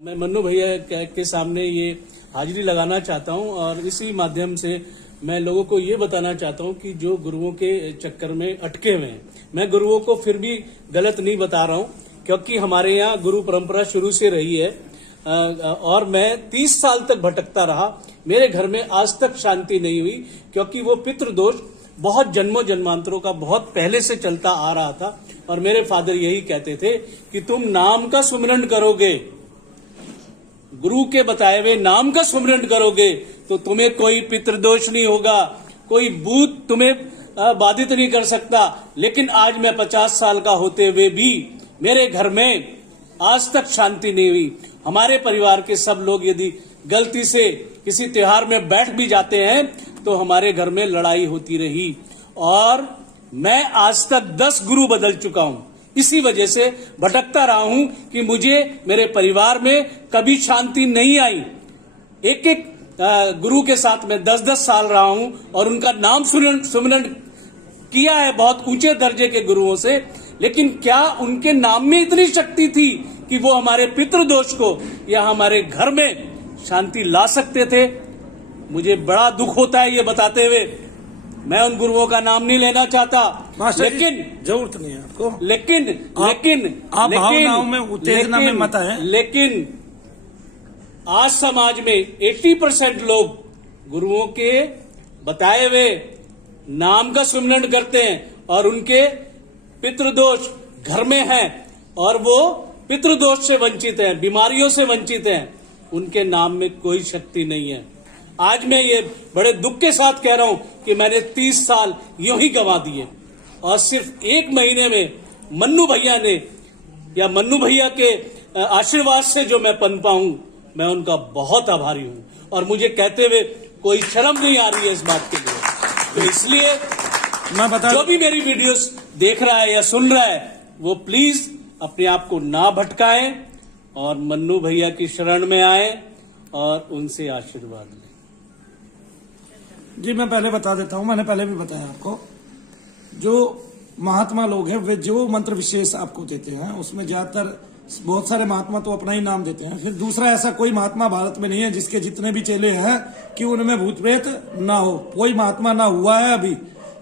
मैं मन्नू भैया के सामने ये हाजिरी लगाना चाहता हूं और इसी माध्यम से मैं लोगों को ये बताना चाहता हूं कि जो गुरुओं के चक्कर में अटके हुए हैं, मैं गुरुओं को फिर भी गलत नहीं बता रहा हूं क्योंकि हमारे यहाँ गुरु परंपरा शुरू से रही है और मैं 30 साल तक भटकता रहा। मेरे घर में आज तक शांति नहीं हुई क्योंकि वो पितृदोष बहुत जन्मों जन्मांतरों का बहुत पहले से चलता आ रहा था और मेरे फादर यही कहते थे कि तुम नाम का सुमिरन करोगे, गुरु के बताए हुए नाम का सुमिरन करोगे तो तुम्हें कोई पितृदोष नहीं होगा, कोई भूत तुम्हें बाधित नहीं कर सकता। लेकिन आज मैं 50 साल का होते हुए भी मेरे घर में आज तक शांति नहीं हुई। हमारे परिवार के सब लोग यदि गलती से किसी त्योहार में बैठ भी जाते हैं तो हमारे घर में लड़ाई होती रही और मैं आज तक 10 गुरु बदल चुका हूं। इसी वजह से भटकता रहा हूं कि मुझे मेरे परिवार में कभी शांति नहीं आई। एक एक गुरु के साथ मैं 10-10 साल रहा हूं और उनका नाम सुमिरन किया है बहुत ऊंचे दर्जे के गुरुओं से, लेकिन क्या उनके नाम में इतनी शक्ति थी कि वो हमारे पितृदोष को या हमारे घर में शांति ला सकते थे? मुझे बड़ा दुख होता है ये बताते हुए। मैं उन गुरुओं का नाम नहीं लेना चाहता, लेकिन जरूरत नहीं है आपको। लेकिन आप भावनाओं में उत्तेजना में मत आए। लेकिन आज समाज में 80% लोग गुरुओं के बताए हुए नाम का सुमिरन करते हैं और उनके पितृदोष घर में हैं और वो पितृदोष से वंचित हैं, बीमारियों से वंचित हैं। उनके नाम में कोई शक्ति नहीं है। आज मैं ये बड़े दुख के साथ कह रहा हूं कि मैंने 30 साल यूं ही गंवा दिए और सिर्फ 1 महीने में मन्नू भैया ने या मन्नू भैया के आशीर्वाद से जो मैं पनपा हूं, मैं उनका बहुत आभारी हूं और मुझे कहते हुए कोई शर्म नहीं आ रही है इस बात के लिए। तो इसलिए मैं बता जो भी मेरी वीडियोस देख रहा है या सुन रहा है वो प्लीज अपने आप को ना भटकाएं और मन्नू भैया की शरण में आए और उनसे आशीर्वाद लें। जी मैं पहले बता देता हूं, मैंने पहले भी बताया आपको, जो महात्मा लोग हैं वे जो मंत्र विशेष आपको देते हैं उसमें ज्यादातर बहुत सारे महात्मा तो अपना ही नाम देते हैं। फिर दूसरा ऐसा कोई महात्मा भारत में नहीं है जिसके जितने भी चेले हैं कि उनमें भूत प्रेत ना हो। कोई महात्मा ना हुआ है अभी,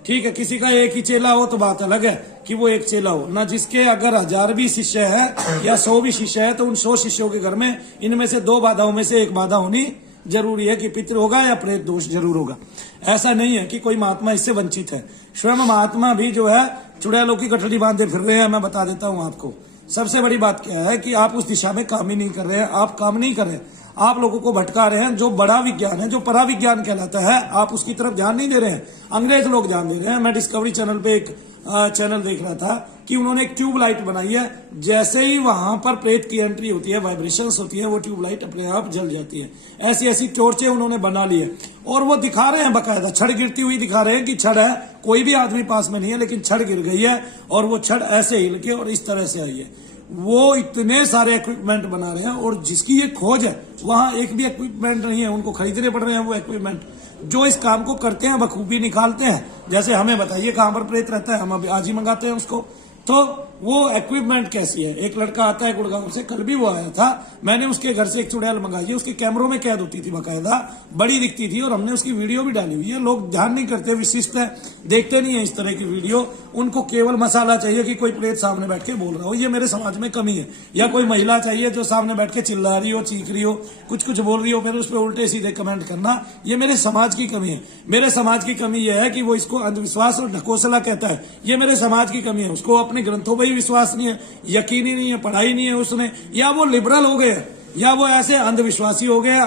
ठीक है। किसी का एक ही चेला हो तो बात अलग है कि वो एक चेला हो ना, जिसके अगर 1000 भी शिष्य है या 100 भी शिष्य है तो उन 100 शिष्यों के घर में इनमें से 2 बाधाओं में से एक बाधा होनी जरूरी है कि पितृ होगा या प्रेत दोष जरूर होगा। ऐसा नहीं है कि कोई महात्मा इससे वंचित है। स्वयं महात्मा भी जो है चुड़ैलों की गठड़ी बांधे फिर रहे हैं। मैं बता देता हूं आपको, सबसे बड़ी बात क्या है कि आप उस दिशा में काम ही नहीं कर रहे हैं। आप काम नहीं कर रहे, आप लोगों को भटका रहे हैं। जो बड़ा विज्ञान है, जो पराविज्ञान कहलाता है, आप उसकी तरफ ध्यान नहीं दे रहे हैं। अंग्रेज लोग ध्यान दे रहे हैं। मैं डिस्कवरी चैनल पे एक चैनल देख रहा था कि उन्होंने एक ट्यूब लाइट बनाई है। जैसे ही वहां पर प्रेत की एंट्री होती है, वाइब्रेशंस होती है, वो ट्यूब लाइट अपने आप जल जाती है। ऐसी ऐसी टॉर्चें उन्होंने बना ली है और वो दिखा रहे हैं बकायदा, छड़ गिरती हुई दिखा रहे हैं कि छड़ है, कोई भी आदमी पास में नहीं है लेकिन छड़ गिर गई है और वो छड़ ऐसे हिल के और इस तरह से आई है। वो इतने सारे इक्विपमेंट बना रहे हैं और जिसकी ये खोज है वहां एक भी इक्विपमेंट नहीं है। उनको खरीदने पड़ रहे हैं वो इक्विपमेंट। जो इस काम को करते हैं बखूबी निकालते हैं। जैसे हमें बताइए कहां पर प्रेत रहता है, हम अभी आज ही मंगाते हैं उसको। तो वो इक्विपमेंट कैसी है? एक लड़का आता है गुड़गांव से, कल भी वो आया था। मैंने उसके घर से एक चुड़ैल मंगाई है, उसके कैमरों में कैद होती थी बकायदा, बड़ी दिखती थी और हमने उसकी वीडियो भी डाली हुई है। लोग ध्यान नहीं करते, विशिष्ट है, देखते नहीं है इस तरह की वीडियो। उनको केवल मसाला चाहिए कि कोई प्रेत सामने बैठ के बोल रहा हो। ये मेरे समाज में कमी है। या कोई महिला चाहिए जो सामने बैठ के चिल्ला रही हो, चीख रही हो, कुछ बोल रही हो, फिर उस पर उल्टे सीधे कमेंट करना, ये मेरे समाज की कमी है। मेरे समाज की कमी यह है कि वो इसको अंधविश्वास और ढकोसला कहता है। ये मेरे समाज की कमी है। उसको अपने ग्रंथों पर ही विश्वास नहीं है, यकीन ही नहीं है, पढ़ाई नहीं है उसने, या वो लिबरल हो गए या वो ऐसे अंधविश्वासी हो गए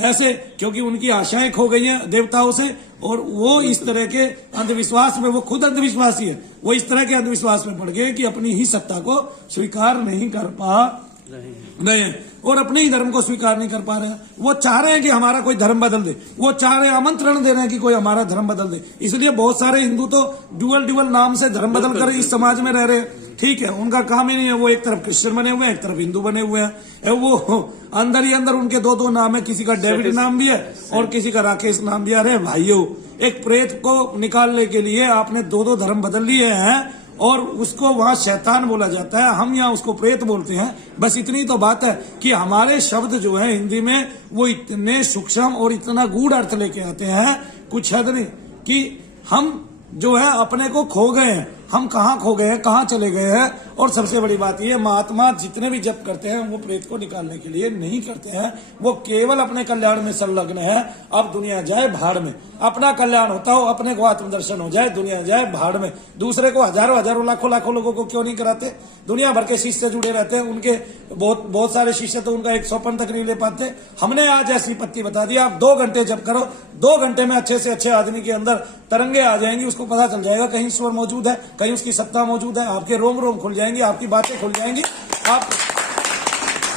ऐसे, क्योंकि उनकी आशाएं खो गई हैं देवताओं से और वो इस तरह के अंधविश्वास में, वो खुद अंधविश्वासी है, वो इस तरह के अंधविश्वास में पड़ गए कि अपनी ही सत्ता को स्वीकार नहीं कर पा रहे हैं और अपने ही धर्म को स्वीकार नहीं कर पा रहे हैं। वो चाह रहे हैं कि हमारा कोई धर्म बदल दे, वो चाह रहे हैं, आमंत्रण दे रहे हैं कि कोई हमारा धर्म बदल दे। इसलिए बहुत सारे हिंदू तो ड्यूअल नाम से धर्म बदल कर इस समाज में रह रहे हैं। ठीक है, उनका काम ही नहीं है, वो एक तरफ क्रिश्चियन बने हुए हैं, एक तरफ हिंदू बने हुए हैं। वो अंदर ही अंदर उनके 2 नाम है, किसी का डेविड नाम भी है और किसी का राकेश नाम भी। अरे भाइयों, एक प्रेत को निकालने के लिए आपने 2 धर्म बदल लिए हैं और उसको वहां शैतान बोला जाता है, हम यहाँ उसको प्रेत बोलते हैं। बस इतनी तो बात है कि हमारे शब्द जो है हिंदी में वो इतने सूक्ष्म और इतना गूढ़ अर्थ लेके आते हैं, कुछ हद नहीं, कि हम जो है अपने को खो गए हैं। हम कहाँ खो गए हैं, कहाँ चले गए हैं। और सबसे बड़ी बात यह, महात्मा जितने भी जप करते हैं वो प्रेत को निकालने के लिए नहीं करते हैं, वो केवल अपने कल्याण में संलग्न है। अब दुनिया जाए भाड़ में, अपना कल्याण होता हो, अपने को आत्मदर्शन हो जाए, दुनिया जाए भाड़ में। दूसरे को हजारों हजारों लाखों लाखों लोगों को क्यों नहीं कराते? दुनिया भर के शिष्य जुड़े रहते हैं, उनके बहुत सारे शिष्य तो उनका 100 पन तक नहीं ले पाते। हमने आज ऐसी पत्ती बता दी, आप 2 घंटे जप करो, 2 घंटे में अच्छे से अच्छे आदमी के अंदर तरंगे आ जाएंगी। उसको पता चल जाएगा कहीं ईश्वर मौजूद है, कहीं उसकी सत्ता मौजूद है। आपके रोम रोम खुल जाएंगे, आपकी बातें खुल जाएंगी,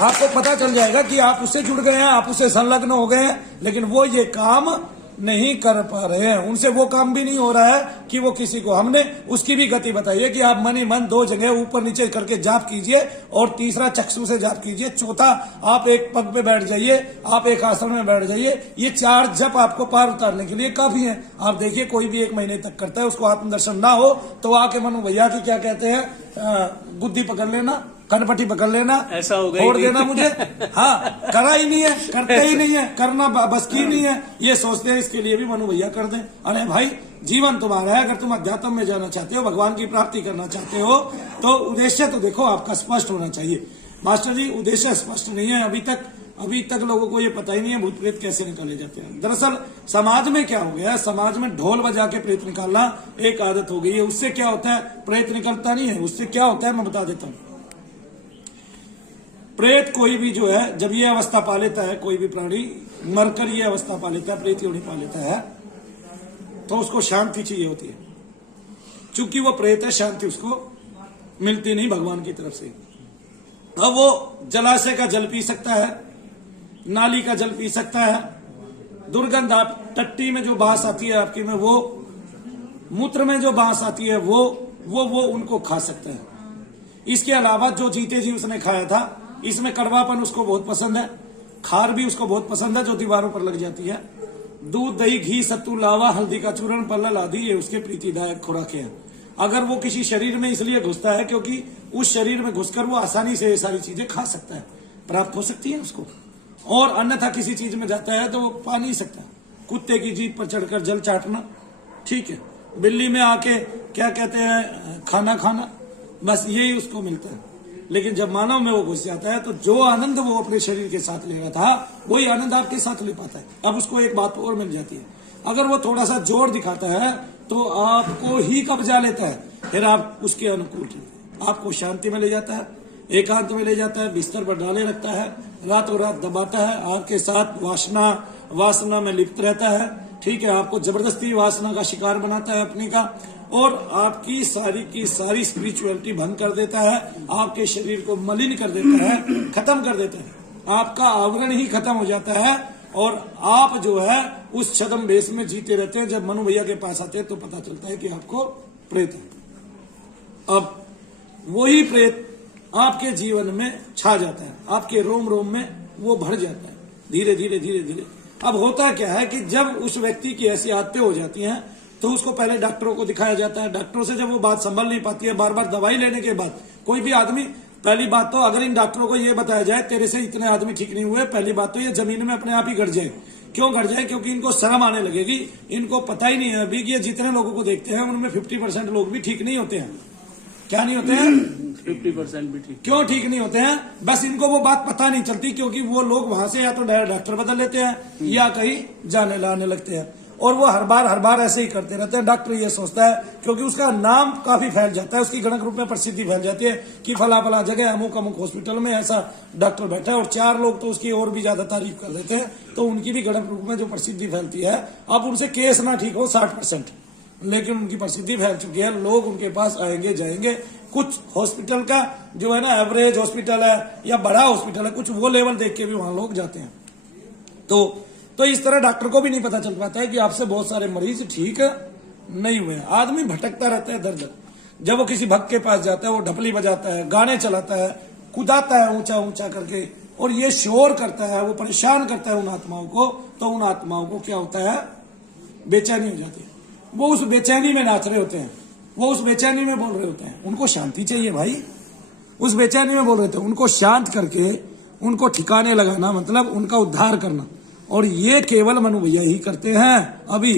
आपको पता चल जाएगा कि आप उससे जुड़ गए हैं, आप उससे संलग्न हो गए हैं। लेकिन वो ये काम नहीं कर पा रहे हैं, उनसे वो काम भी नहीं हो रहा है कि वो किसी को, हमने उसकी भी गति बताई है कि आप मन ही मन 2 जगह ऊपर नीचे करके जाप कीजिए, और तीसरा चक्षु से जाप कीजिए, चौथा आप एक पग पे बैठ जाइए, आप एक आसन में बैठ जाइए। ये 4 जप आपको पार उतारने के लिए काफी है। आप देखिए कोई भी 1 महीने तक करता है, उसको आत्मदर्शन ना हो तो आके मनु भैया की क्या कहते हैं, बुद्धि पकड़ लेना, कनपट्टी पकड़ लेना, ऐसा हो गया, छोड़ देना मुझे। हाँ, करा ही नहीं है, करते ही नहीं है, करना बस की नहीं है, ये सोचते हैं इसके लिए भी मनु भैया कर दें। अरे भाई, जीवन तुम्हारा है, अगर तुम अध्यात्म में जाना चाहते हो, भगवान की प्राप्ति करना चाहते हो, तो उद्देश्य तो देखो आपका स्पष्ट होना चाहिए। मास्टर जी, उद्देश्य स्पष्ट नहीं है अभी तक लोगों को ये पता ही नहीं है भूत प्रेत कैसे निकाले जाते हैं। दरअसल समाज में क्या हो गया है, समाज में ढोल बजा के प्रेत निकालना एक आदत हो गई है। उससे क्या होता है, प्रेत निकलता नहीं है। उससे क्या होता है मैं बता देता हूँ। प्रेत कोई भी जो है, जब ये अवस्था पा लेता है, कोई भी प्राणी मरकर ये अवस्था पा लेता है, प्रेत योनि पा लेता है, तो उसको शांति चाहिए होती है। चूंकि वो प्रेत है, शांति उसको मिलती नहीं भगवान की तरफ से। अब वो जलाशय का जल पी सकता है, नाली का जल पी सकता है, दुर्गंध आप टट्टी में जो बांस आती है आपकी में, वो मूत्र में जो बांस आती है, वो उनको खा सकता है। इसके अलावा जो जीते जी उसने खाया था, इसमें कड़वापन उसको बहुत पसंद है, खार भी उसको बहुत पसंद है जो दीवारों पर लग जाती है। दूध, दही, घी, सत्तू, लावा, हल्दी का चूर्ण, पल्लल आदि ये उसके प्रीतिदायक खुराकें हैं। अगर वो किसी शरीर में इसलिए घुसता है क्योंकि उस शरीर में घुसकर वो आसानी से ये सारी चीजें खा सकता है, प्राप्त हो सकती है उसको, और अन्यथा किसी चीज में जाता है तो वो पा नहीं सकता। कुत्ते की जीभ पर चढ़कर जल चाटना ठीक है, बिल्ली में आके क्या कहते हैं खाना, बस यही उसको मिलता है। लेकिन जब मानव में वो घुस जाता है तो जो आनंद वो अपने शरीर के साथ ले रहा था, वही आनंद आपके साथ ले पाता है। अब उसको एक बात और मिल जाती है, अगर वो थोड़ा सा जोर दिखाता है तो आपको ही कब्जा लेता है, फिर आप उसके अनुकूल आपको शांति में ले जाता है, एकांत में ले जाता है, बिस्तर पर डाले रखता है, रातों रात दबाता है, आपके साथ वासना में लिप्त रहता है। ठीक है, आपको जबरदस्ती वासना का शिकार बनाता है अपनी का, और आपकी सारी की सारी स्पिरिचुअलिटी भंग कर देता है, आपके शरीर को मलिन कर देता है, खत्म कर देता है, आपका आवरण ही खत्म हो जाता है, और आप जो है उस छद्म भेष में जीते रहते हैं। जब मनु भैया के पास आते हैं तो पता चलता है कि आपको प्रेत है। अब वही प्रेत आपके जीवन में छा जाता है, आपके रोम रोम में वो भर जाता है धीरे धीरे। अब होता क्या है कि जब उस व्यक्ति की ऐसी आदतें हो जाती हैं तो उसको पहले डॉक्टरों को दिखाया जाता है। डॉक्टरों से जब वो बात संभल नहीं पाती है, बार बार दवाई लेने के बाद, कोई भी आदमी, पहली बात तो अगर इन डॉक्टरों को ये बताया जाए तेरे से इतने आदमी ठीक नहीं हुए, पहली बात तो ये जमीन में अपने आप ही गड़ जाए। क्यों गड़ जाए? क्योंकि इनको शर्म आने लगेगी। इनको पता ही नहीं है अभी कि ये जितने लोगों को देखते हैं उनमें 50% लोग भी ठीक नहीं होते हैं। क्या नहीं होते हैं? 50% भी ठीक। क्यों ठीक नहीं होते हैं? बस इनको वो बात पता नहीं चलती, क्योंकि वो लोग वहां से या तो डॉक्टर बदल लेते हैं या कहीं जाने लाने लगते हैं, और वो हर बार ऐसे ही करते रहते हैं। डॉक्टर ये सोचता है, क्योंकि उसका नाम काफी फैल जाता है, उसकी गणक रूप में प्रसिद्धि फैल जाती है कि फला जगह अमुक हॉस्पिटल में ऐसा डॉक्टर बैठा है, और 4 लोग तो उसकी और भी ज्यादा तारीफ कर देते हैं, तो उनकी भी गणक रूप में जो प्रसिद्धि फैलती है। अब उनसे केस ना ठीक हो 60%, लेकिन उनकी प्रसिद्धि फैल चुकी है, लोग उनके पास आएंगे जाएंगे। कुछ हॉस्पिटल का जो है ना एवरेज हॉस्पिटल है या बड़ा हॉस्पिटल है, कुछ वो लेवल देख के भी वहां लोग जाते हैं। तो इस तरह डॉक्टर को भी नहीं पता चल पाता है कि आपसे बहुत सारे मरीज ठीक नहीं हुए। आदमी भटकता रहता है दर। जब वो किसी भक्त के पास जाता है, वो ढपली बजाता है, गाने चलाता है, कुदाता है ऊंचा ऊंचा करके, और ये शोर करता है, वो परेशान करता है उन आत्माओं को, तो उन आत्माओं को क्या होता है? बेचैनी हो जाती है। वो उस बेचैनी में नाच रहे होते हैं, वो उस बेचैनी में बोल रहे होते हैं, उनको शांति चाहिए भाई, उस बेचैनी में बोल रहे थे, उनको शांत करके उनको ठिकाने लगाना, मतलब उनका उद्धार करना। और ये केवल मनु भैया ही करते हैं। अभी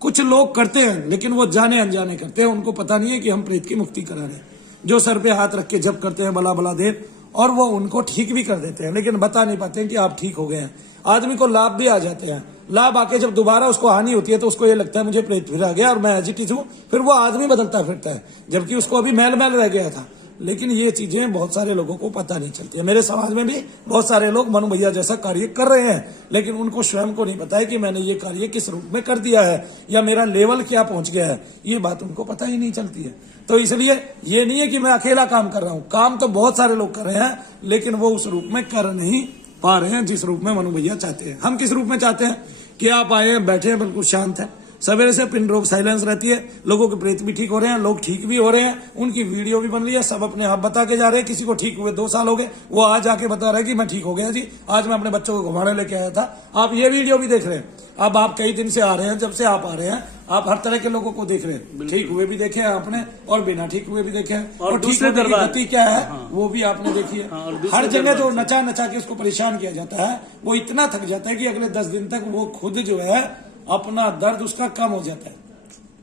कुछ लोग करते हैं लेकिन वो जाने अनजाने करते हैं, उनको पता नहीं है कि हम प्रेत की मुक्ति करा रहे हैं। जो सर पे हाथ रख के जप करते हैं बला बला देव, और वो उनको ठीक भी कर देते हैं, लेकिन बता नहीं पाते हैं कि आप ठीक हो गए हैं। आदमी को लाभ भी आ जाते हैं, लाभ आके जब दोबारा उसको हानि होती है तो उसको ये लगता है मुझे प्रेत फिर आ गया और मैं एजिटिस हूं, फिर वो आदमी बदलता फिरता है, जबकि उसको अभी मैल मैल रह गया था। लेकिन ये चीजें बहुत सारे लोगों को पता नहीं चलती है। मेरे समाज में भी बहुत सारे लोग मनु भैया जैसा कार्य कर रहे हैं, लेकिन उनको स्वयं को नहीं पता है कि मैंने ये कार्य किस रूप में कर दिया है या मेरा लेवल क्या पहुंच गया है, ये बात उनको पता ही नहीं चलती है। तो इसलिए ये नहीं है कि मैं अकेला काम कर रहा हूं, काम तो बहुत सारे लोग कर रहे हैं, लेकिन वो उस रूप में कर नहीं पा रहे हैं जिस रूप में मनु भैया चाहते हैं। हम किस रूप में चाहते हैं कि आप आए, बैठे हैं, बिल्कुल शांत है, सवेरे से पिन ड्रॉप साइलेंस रहती है, लोगों के प्रेत भी ठीक हो रहे हैं, लोग ठीक भी हो रहे हैं, उनकी वीडियो भी बन रही है, सब अपने आप बता के जा रहे हैं। किसी को ठीक हुए 2 साल हो गए, वो आज आके बता रहे हैं कि मैं ठीक हो गया जी, आज मैं अपने बच्चों को घुमाने लेके आया था। आप ये वीडियो भी देख रहे हैं। अब आप कई दिन से आ रहे हैं, जब से आप आ रहे हैं आप हर तरह के लोगों को देख रहे हैं, ठीक हुए भी देखे हैं आपने और बिना ठीक हुए भी देखे हैं, और ठीक होने की गति क्या है वो भी आपने देखी है। हर जगह जो नचा नचा के उसको परेशान किया जाता है, वो इतना थक जाता है कि अगले 10 दिन तक वो खुद जो है अपना दर्द उसका कम हो जाता है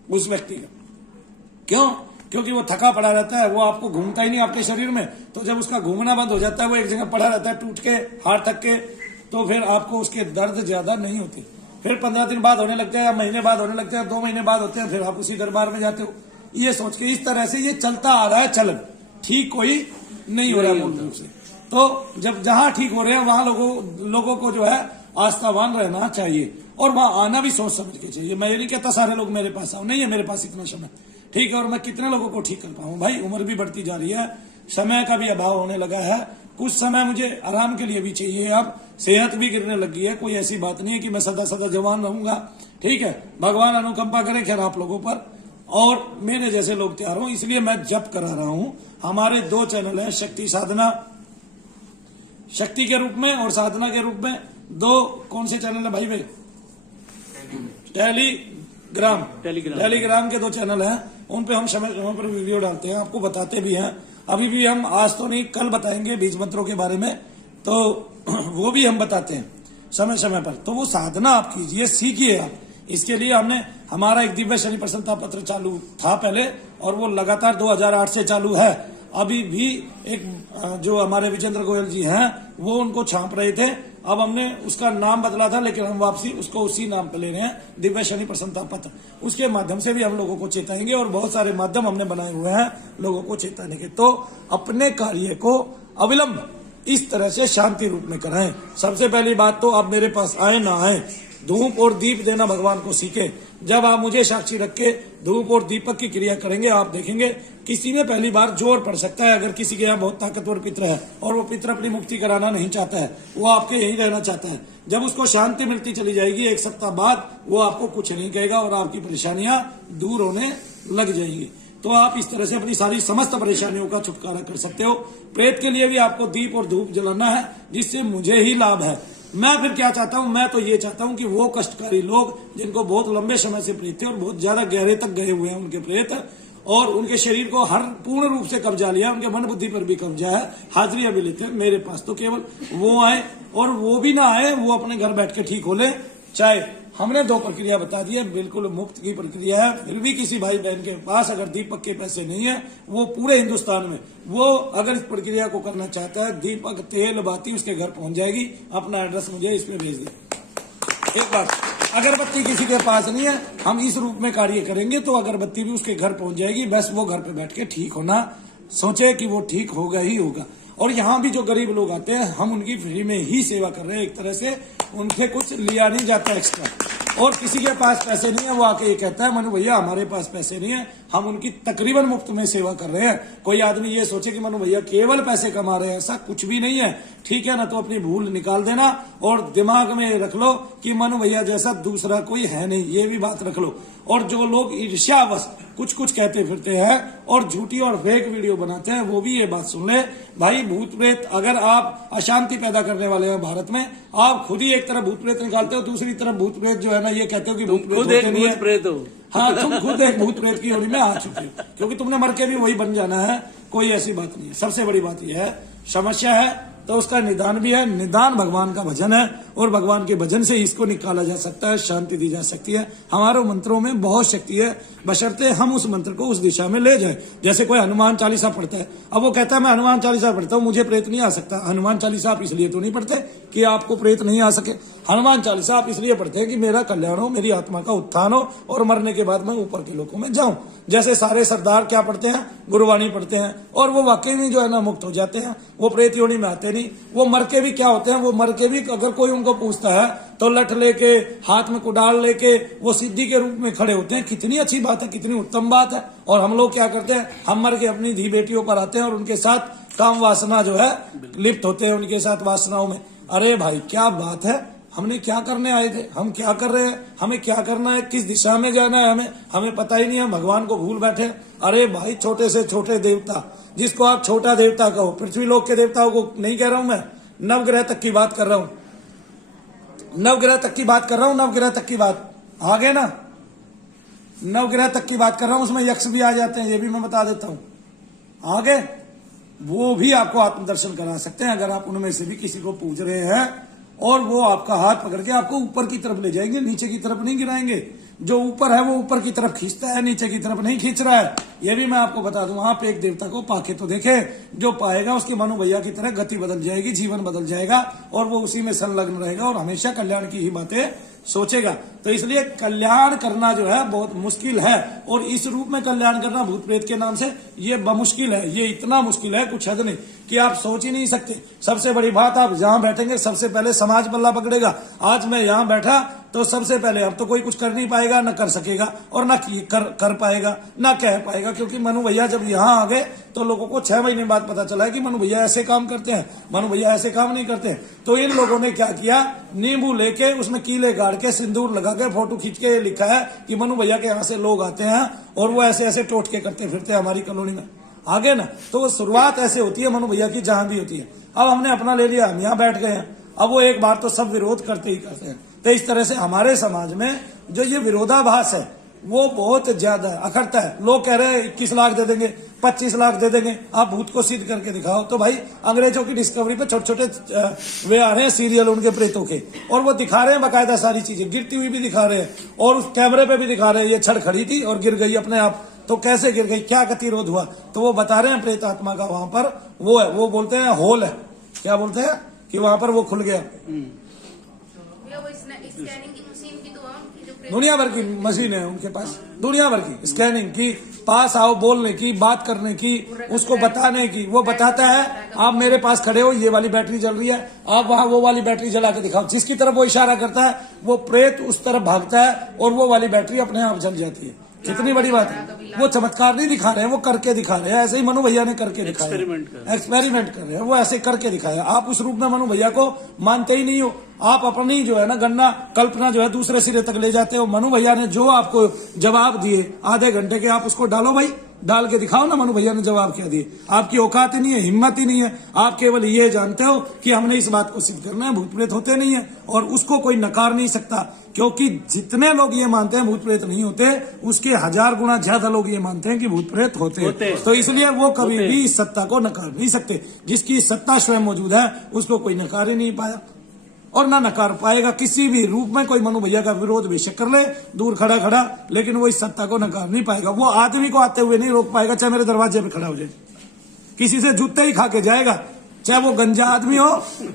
उस व्यक्ति का। क्यों? क्योंकि वो थका पड़ा रहता है, वो आपको घूमता ही नहीं आपके शरीर में। तो जब उसका घूमना बंद हो जाता है, वो एक जगह पड़ा रहता है टूट के, हार थक के, तो फिर आपको उसके दर्द ज्यादा नहीं होते। फिर 15 दिन बाद होने लगते हैं, या महीने बाद होने लगते हैं, 2 महीने बाद होते हैं, फिर आप उसी दरबार में जाते हो। ये सोच के इस तरह से ये चलता आ रहा है चलन, ठीक कोई नहीं हो रहा मूल रूप से। तो जब जहां ठीक हो रहे हैं वहां लोगों को जो है आस्थावान रहना चाहिए, और वहां आना भी सोच समझ के चाहिए। मैं ये नहीं कहता सारे लोग मेरे पास आओ, नहीं है मेरे पास इतना समय, ठीक है, और मैं कितने लोगों को ठीक कर पाऊं भाई, उम्र भी बढ़ती जा रही है, समय का भी अभाव होने लगा है, कुछ समय मुझे आराम के लिए भी चाहिए। अब सेहत भी गिरने लगी है, कोई ऐसी बात नहीं है कि मैं सदा सदा जवान रहूंगा, ठीक है, भगवान अनुकंपा करे खैर आप लोगों पर, और मेरे जैसे लोग तैयार हों, इसलिए मैं जप करा रहा हूं। हमारे 2 चैनल है, शक्ति साधना, शक्ति के रूप में और साधना के रूप में 2 कौन से चैनल है भाई? टेलीग्राम के 2 चैनल हैं, उन पे हम समय समय पर वीडियो डालते हैं, आपको बताते भी हैं। अभी भी हम आज तो नहीं कल बताएंगे बीज मंत्रों के बारे में, तो वो भी हम बताते हैं समय समय पर। तो वो साधना आप कीजिए, सीखिए आप। इसके लिए हमने हमारा एक दिव्य शनि प्रसन्नता पत्र चालू था पहले, और वो लगातार 2008 से चालू है। अभी भी एक जो हमारे विजेंद्र गोयल जी हैं वो उनको छाप रहे थे, अब हमने उसका नाम बदला था, लेकिन हम वापसी उसको उसी नाम पे ले रहे हैं, दिव्य शनि प्रसन्नता पत्र। उसके माध्यम से भी हम लोगों को चेताएंगे, और बहुत सारे माध्यम हमने बनाए हुए हैं लोगों को चेताने के। तो अपने कार्य को अविलंब इस तरह से शांति रूप में कराएं। सबसे पहली बात तो आप मेरे पास आए ना आए, धूप और दीप देना भगवान को सीखे। जब आप मुझे साक्षी रख के धूप और दीपक की क्रिया करेंगे, आप देखेंगे किसी में पहली बार जोर पड़ सकता है। अगर किसी के यहाँ बहुत ताकतवर पितर है और वो पितर अपनी मुक्ति कराना नहीं चाहता है, वो आपके यहीं रहना चाहता है, जब उसको शांति मिलती चली जाएगी 1 सप्ताह बाद, वो आपको कुछ नहीं कहेगा और आपकी परेशानियां दूर होने लग जाएंगी। तो आप इस तरह से अपनी सारी समस्त परेशानियों का छुटकारा कर सकते हो। प्रेत के लिए भी आपको दीप और धूप जलाना है, जिससे मुझे ही लाभ है। मैं फिर क्या चाहता हूं? मैं तो ये चाहता हूं कि वो कष्टकारी लोग जिनको बहुत लंबे समय से प्रेत थे और बहुत ज्यादा गहरे तक गए हुए हैं उनके प्रेत, और उनके शरीर को हर पूर्ण रूप से कब्जा लिया, उनके मन बुद्धि पर भी कब्जा है, हाजिरी अभी लेते हैं मेरे पास, तो केवल वो आए, और वो भी ना आए, वो अपने घर बैठ के ठीक हो ले। चाहे हमने 2 प्रक्रिया बता दी है, बिल्कुल मुफ्त की प्रक्रिया है। फिर भी किसी भाई बहन के पास अगर दीपक के पैसे नहीं है, वो पूरे हिंदुस्तान में वो अगर इस प्रक्रिया को करना चाहता है, दीपक तेल बाती उसके घर पहुंच जाएगी। अपना एड्रेस मुझे इसमें भेज दिया। एक बात, अगरबत्ती किसी के पास नहीं है, हम इस रूप में कार्य करेंगे तो अगरबत्ती भी उसके घर पहुंच जाएगी। बस वो घर पे बैठ के ठीक होना सोचे कि वो ठीक होगा ही होगा। और यहाँ भी जो गरीब लोग आते हैं, हम उनकी फ्री में ही सेवा कर रहे हैं। एक तरह से उनसे कुछ लिया नहीं जाता एक्स्ट्रा। और किसी के पास पैसे नहीं है, वो आके ये कहता है मनु भैया हमारे पास पैसे नहीं है, हम उनकी तकरीबन मुफ्त में सेवा कर रहे हैं। कोई आदमी ये सोचे कि मनु भैया केवल पैसे कमा रहे हैं, ऐसा कुछ भी नहीं है, ठीक है ना। तो अपनी भूल निकाल देना और दिमाग में रख लो कि मनु भैया जैसा दूसरा कोई है नहीं, ये भी बात रख लो। और जो लोग ईर्ष्यावश कुछ कुछ कहते फिरते हैं और झूठी और फेक वीडियो बनाते हैं, वो भी ये बात सुन ले भाई, भूत प्रेत अगर आप अशांति पैदा करने वाले हैं भारत में, आप खुद ही एक तरफ भूत प्रेत निकालते हो, दूसरी तरफ भूत प्रेत जो है ना ये कहते हो कि भूत प्रेत होते नहीं है। प्रेत हो। हाँ, तुम खुद एक भूत प्रेत की होली में आ चुके हो, क्योंकि तुमने मर के भी वही बन जाना है, कोई ऐसी बात नहीं है। सबसे बड़ी बात यह है, समस्या है तो उसका निदान भी है। निदान भगवान का भजन है और भगवान के भजन से इसको निकाला जा सकता है, शांति दी जा सकती है। हमारे मंत्रों में बहुत शक्ति है, बशर्ते हम उस मंत्र को उस दिशा में ले जाए। जैसे कोई हनुमान चालीसा पढ़ता है, अब वो कहता है मैं हनुमान चालीसा पढ़ता हूँ, मुझे प्रेत नहीं आ सकता। हनुमान चालीसा आप इसलिए तो नहीं पढ़ते कि आपको प्रेत नहीं आ सके। हनुमान चालीसा आप इसलिए पढ़ते हैं कि मेरा कल्याण हो, मेरी आत्मा का उत्थान हो और मरने के बाद मैं ऊपर के लोकों में जाऊं। जैसे सारे सरदार क्या पढ़ते हैं, गुरुवाणी पढ़ते हैं, और वो वाकई में जो है ना मुक्त हो जाते हैं, वो प्रेत योनि में आते नहीं। वो मर के भी क्या होते हैं, वो मर के भी अगर कोई उनको पूछता है तो लठ लेके, हाथ में कुडाल लेके वो सिद्धि के रूप में खड़े होते हैं। कितनी अच्छी बात है, कितनी उत्तम बात है। और हम लोग क्या करते हैं, हम मर के अपनी धी बेटियों पर आते हैं और उनके साथ काम वासना जो है लिप्त होते हैं, उनके साथ वासनाओं में। अरे भाई क्या बात है, हमने क्या करने आए थे, हम क्या कर रहे हैं, हमें क्या करना है, किस दिशा में जाना है, हमें पता ही नहीं है, भगवान को भूल बैठे। अरे भाई छोटे से छोटे देवता, जिसको आप छोटा देवता कहो, पृथ्वी लोक के देवताओं को नहीं कह रहा हूं मैं, नवग्रह तक की बात कर रहा हूं, नवग्रह तक की बात कर रहा हूं, नवग्रह तक की बात आगे ना, नवग्रह तक की बात कर रहा हूं, उसमें यक्ष भी आ जाते हैं, ये भी मैं बता देता हूं। आगे वो भी आपको आत्मदर्शन करा सकते हैं अगर आप उनमें से भी किसी को पूछ रहे हैं, और वो आपका हाथ पकड़ के आपको ऊपर की तरफ ले जाएंगे, नीचे की तरफ नहीं गिराएंगे। जो ऊपर है वो ऊपर की तरफ खींचता है, नीचे की तरफ नहीं खींच रहा है। ये भी मैं आपको बता दूं, आप एक देवता को पाके तो देखे, जो पाएगा उसकी मनु भैया की तरह गति बदल जाएगी, जीवन बदल जाएगा और वो उसी में संलग्न रहेगा और हमेशा कल्याण की ही बातें सोचेगा। तो इसलिए कल्याण करना जो है बहुत मुश्किल है, और इस रूप में कल्याण करना भूत प्रेत के नाम से ये बमुश्किल है। ये इतना मुश्किल है कुछ हद नहीं कि आप सोच ही नहीं सकते। सबसे बड़ी बात, आप जहां बैठेंगे सबसे पहले समाज बल्ला पकड़ेगा। आज मैं यहां बैठा तो सबसे पहले अब तो कोई कुछ कर नहीं पाएगा, न कर सकेगा और न कर पाएगा, न कह पाएगा, क्योंकि मनु भैया जब यहां आ गए तो लोगों को 6 महीने बाद पता चला है कि मनु भैया ऐसे काम करते हैं, मनु भैया ऐसे काम नहीं करते। तो इन लोगों ने क्या किया, नींबू लेके उसमें कीले गाड़ के सिंदूर लगा के फोटो खींच के लिखा है कि मनु भैया के यहाँ से लोग आते हैं और वो ऐसे ऐसे टोटके करते फिरते हैं हमारी कॉलोनी में। आगे ना, तो शुरुआत ऐसे होती है मनु भैया की, जहां भी होती है। अब हमने अपना ले लिया, हम यहाँ बैठ गए हैं, अब वो एक बार तो सब विरोध करते ही करते हैं। तो इस तरह से हमारे समाज में जो ये विरोधाभास है वो बहुत ज्यादा है, अखड़ता है। लोग कह रहे हैं 21 लाख दे देंगे, 25 लाख दे देंगे, आप भूत को सिद्ध करके दिखाओ। तो भाई अंग्रेजों की डिस्कवरी पे छोटे छोटे वे आ रहे हैं सीरियल उनके प्रेतों के, और वो दिखा रहे हैं बाकायदा सारी चीजें, गिरती हुई भी दिखा रहे हैं और उस कैमरे पे भी दिखा रहे हैं ये छड़ खड़ी थी और गिर गई अपने आप। तो कैसे गिर गई, क्या गतिरोध हुआ, तो वो बता रहे हैं प्रेत आत्मा का वहां पर वो है, वो बोलते हैं होल है, क्या बोलते हैं कि वहां पर वो खुल गया। दुनिया भर की मशीन है उनके पास, दुनिया भर की स्कैनिंग की, पास आओ बोलने की, बात करने की, उसको बताने की। वो बताता है आप मेरे पास खड़े हो, ये वाली बैटरी जल रही है, आप वहां वो वाली बैटरी जला के दिखाओ। जिसकी तरफ वो इशारा करता है वो प्रेत उस तरफ भागता है और वो वाली बैटरी अपने आप जल जाती है। कितनी बड़ी बात है। वो चमत्कार नहीं दिखा रहे हैं, वो करके दिखा रहे हैं। ऐसे ही मनु भैया ने करके दिखाया, एक्सपेरिमेंट कर रहे हैं, वो ऐसे करके दिखाया। आप उस रूप में मनु भैया को मानते ही नहीं हो, आप अपनी जो है ना गन्ना कल्पना जो है दूसरे सिरे तक ले जाते हो। मनु भैया ने जो आपको जवाब दिए आधे घंटे के, आप उसको डालो भाई, डाल के दिखाओ ना मनु भैया ने जवाब क्या दिए। आपकी औकात ही नहीं है, हिम्मत ही नहीं है। आप केवल ये जानते हो कि हमने इस बात को सिद्ध करना है, भूत प्रेत होते नहीं है, और उसको कोई नकार नहीं सकता, क्योंकि जितने लोग ये मानते हैं भूत प्रेत नहीं होते, उसके 1000 गुना ज्यादा लोग ये मानते हैं कि भूत प्रेत होते। तो इसलिए वो कभी भी इस सत्ता को नकार नहीं सकते। जिसकी सत्ता स्वयं मौजूद है उसको कोई नकार ही नहीं पाया और ना नकार पाएगा किसी भी रूप में। कोई मनु भैया का विरोध बेशक कर ले दूर खड़ा खड़ा, लेकिन वो इस सत्ता को नकार नहीं पाएगा। वो आदमी को आते हुए नहीं रोक पाएगा, चाहे मेरे दरवाजे पे खड़ा हो जाए, किसी से जूते ही खा के जाएगा, चाहे वो गंजा आदमी हो।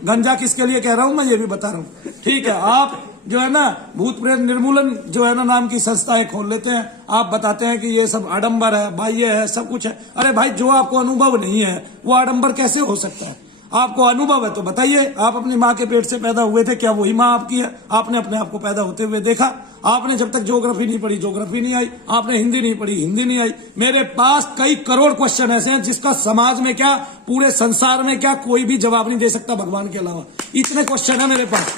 गंजा किसके लिए कह रहा हूं मैं ये भी बता रहा हूं, ठीक है। आप जो है ना भूत प्रेत निर्मूलन जो है ना नाम की संस्थाएं खोल लेते हैं, आप बताते हैं कि ये सब आडंबर है, बाह्य है, सब कुछ है। अरे भाई जो आपको अनुभव नहीं है वो आडंबर कैसे हो सकता है? आपको अनुभव है तो बताइए, आप अपनी माँ के पेट से पैदा हुए थे, क्या वही माँ आपकी है? आपने अपने आप को पैदा होते हुए देखा? आपने जब तक ज्योग्राफी नहीं पढ़ी ज्योग्राफी नहीं आई, आपने हिंदी नहीं पढ़ी हिंदी नहीं आई। मेरे पास कई करोड़ क्वेश्चन ऐसे हैं जिसका समाज में क्या पूरे संसार में क्या कोई भी जवाब नहीं दे सकता भगवान के अलावा। इतने क्वेश्चन है मेरे पास,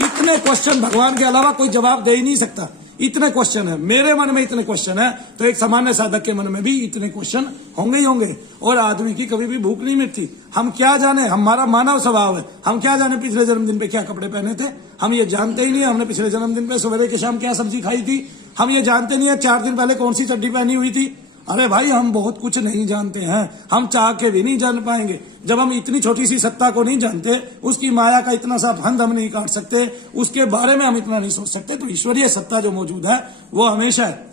इतने क्वेश्चन भगवान के अलावा कोई जवाब दे ही नहीं सकता। इतने क्वेश्चन है, मेरे मन में इतने क्वेश्चन है, तो एक सामान्य साधक के मन में भी इतने क्वेश्चन होंगे ही होंगे। और आदमी की कभी भी भूख नहीं मिटती। हम क्या जाने, हमारा मानव स्वभाव है, हम क्या जाने पिछले जन्मदिन पे क्या कपड़े पहने थे, हम ये जानते ही नहीं। हमने पिछले जन्मदिन पे सवेरे के शाम क्या सब्जी खाई थी, हम ये जानते नहीं है। 4 दिन पहले कौन सी चड्डी पहनी हुई थी। अरे भाई, हम बहुत कुछ नहीं जानते हैं, हम चाह के भी नहीं जान पाएंगे। जब हम इतनी छोटी सी सत्ता को नहीं जानते, उसकी माया का इतना सा फंद हम नहीं काट सकते, उसके बारे में हम इतना नहीं सोच सकते, तो ईश्वरीय सत्ता जो मौजूद है वो हमेशा है।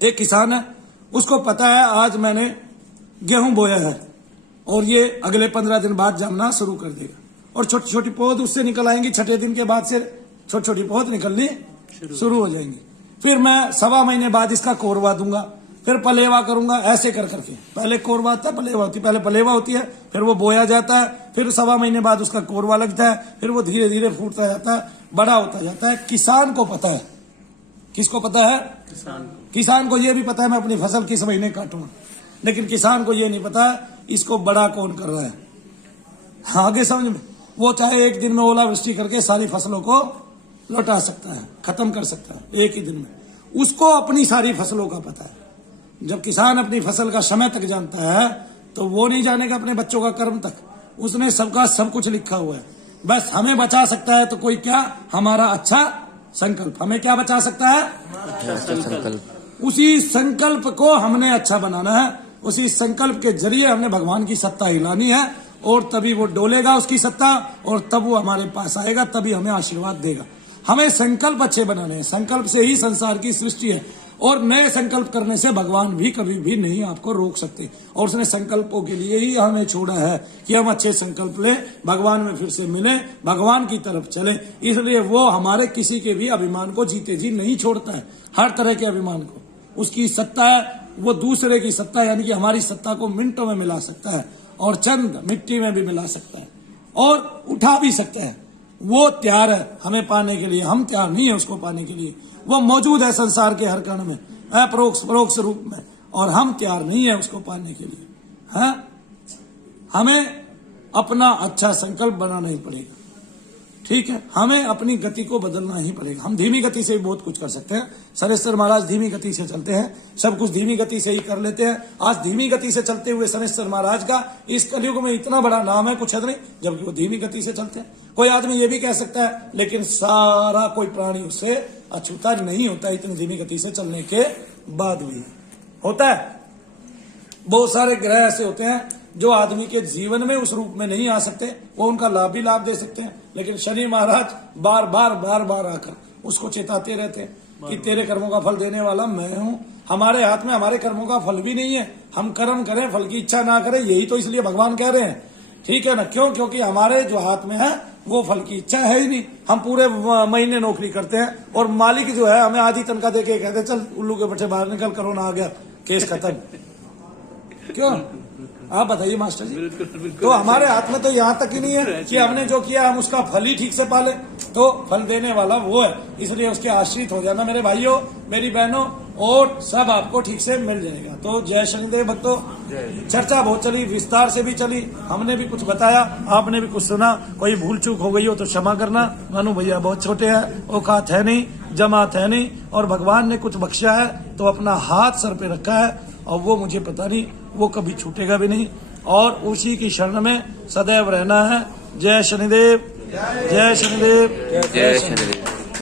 एक किसान है, उसको पता है आज मैंने गेहूं बोया है और ये अगले 15 दिन बाद जमना शुरू कर देगा, और छोटी छोटी पौध उससे निकल आएंगी। 6ठे दिन के बाद से छोटी छोटी पौध निकलनी शुरू हो जाएंगी। फिर मैं 1.25 महीने बाद इसका कोरवा दूंगा, फिर पलेवा करूंगा, ऐसे कर करके। पहले कोरवा आता है, पलेवा होती है, पहले पलेवा होती है, फिर वो बोया जाता है, फिर 1.25 महीने बाद उसका कोरवा लगता है, फिर वो धीरे धीरे फूटता जाता है, बड़ा होता जाता है। किसान को पता है, किसको पता है? किसान को ये भी पता है मैं अपनी फसल किस महीने काटूंगा, लेकिन किसान को ये नहीं पता इसको बड़ा कौन कर रहा है। आगे समझ में, वो चाहे एक दिन में ओलावृष्टि करके सारी फसलों को लौटा सकता है, खत्म कर सकता है एक ही दिन में। उसको अपनी सारी फसलों का पता है। जब किसान अपनी फसल का समय तक जानता है, तो वो नहीं जानेगा अपने बच्चों का कर्म तक। उसने सबका सब कुछ लिखा हुआ है। बस हमें बचा सकता है तो कोई क्या, हमारा अच्छा संकल्प। हमें क्या बचा सकता है? अच्छा संकल्प। उसी संकल्प को हमने अच्छा बनाना है, उसी संकल्प के जरिए हमने भगवान की सत्ता हिलानी है, और तभी वो डोलेगा उसकी सत्ता, और तब वो हमारे पास आएगा, तभी हमें आशीर्वाद देगा। हमें संकल्प अच्छे बनाने हैं। संकल्प से ही संसार की सृष्टि है, और नए संकल्प करने से भगवान भी कभी भी नहीं आपको रोक सकते। और उसने संकल्पों के लिए ही हमें छोड़ा है कि हम अच्छे संकल्प लें, भगवान में फिर से मिले, भगवान की तरफ चले। इसलिए वो हमारे किसी के भी अभिमान को जीते जी नहीं छोड़ता है, हर तरह के अभिमान को। उसकी सत्ता है, वो दूसरे की सत्ता, यानी कि हमारी सत्ता को मिनटों में मिला सकता है, और चंद मिट्टी में भी मिला सकता है, और उठा भी सकता है। वो तैयार है हमें पाने के लिए, हम तैयार नहीं है उसको पाने के लिए। वो मौजूद है संसार के हर कण में, अपरोक्ष परोक्ष रूप में, और हम तैयार नहीं है उसको पाने के लिए। है, हमें अपना अच्छा संकल्प बनाना ही पड़ेगा। ठीक है, हमें अपनी गति को बदलना ही पड़ेगा। हम धीमी गति से भी बहुत कुछ कर सकते हैं। शनैश्वर महाराज धीमी गति से चलते हैं, सब कुछ धीमी गति से ही कर लेते हैं। आज धीमी गति से चलते हुए शनैश्वर महाराज का इस कलयुग में इतना बड़ा नाम है, कुछ हद नहीं, जबकि वो धीमी गति से चलते हैं। कोई आदमी ये भी कह सकता है, लेकिन सारा कोई प्राणी उससे अछूता नहीं होता इतनी धीमी गति से चलने के बाद भी। होता है, बहुत सारे ग्रह ऐसे होते हैं जो आदमी के जीवन में उस रूप में नहीं आ सकते, वो उनका लाभ भी लाभ दे सकते हैं, लेकिन शनि महाराज बार बार आकर उसको चेताते रहते हैं कि तेरे कर्मों का फल देने वाला मैं हूं। हमारे हाथ में हमारे कर्मों का फल भी नहीं है, हम कर्म करें फल की इच्छा ना करें, यही तो इसलिए भगवान कह रहे हैं। ठीक है ना? क्यों? क्योंकि हमारे जो हाथ में है वो फल की इच्छा है ही नहीं। हम पूरे महीने नौकरी करते हैं, और मालिक जो है हमें आधी तनख्वाह देके कहते चल उल्लू के बच्चे बाहर निकल, कोरोना आ गया, केस खत्म। क्यों? आप बताइए मास्टर जी। बिल्कुल, बिल्कुल। तो हमारे हाथ में तो यहाँ तक ही नहीं है कि हमने जो किया हम उसका फल ही ठीक से पाले, तो फल देने वाला वो है। इसलिए उसके आश्रित हो जाना मेरे भाइयों, मेरी बहनों, और सब आपको ठीक से मिल जाएगा। तो जय शनिदेव भक्तों। चर्चा बहुत चली, विस्तार से भी चली, हमने भी कुछ बताया, आपने भी कुछ सुना। कोई भूल चूक हो गई हो तो क्षमा करना। मानू भैया बहुत छोटे हैं, औकात है नहीं, जमात है नहीं, और भगवान ने कुछ बख्शा है तो अपना हाथ सर पे रखा है, और वो मुझे पता नहीं, वो कभी छूटेगा भी नहीं, और उसी की शरण में सदैव रहना है। जय शनिदेव, जय शनिदेव, जय शनिदेव।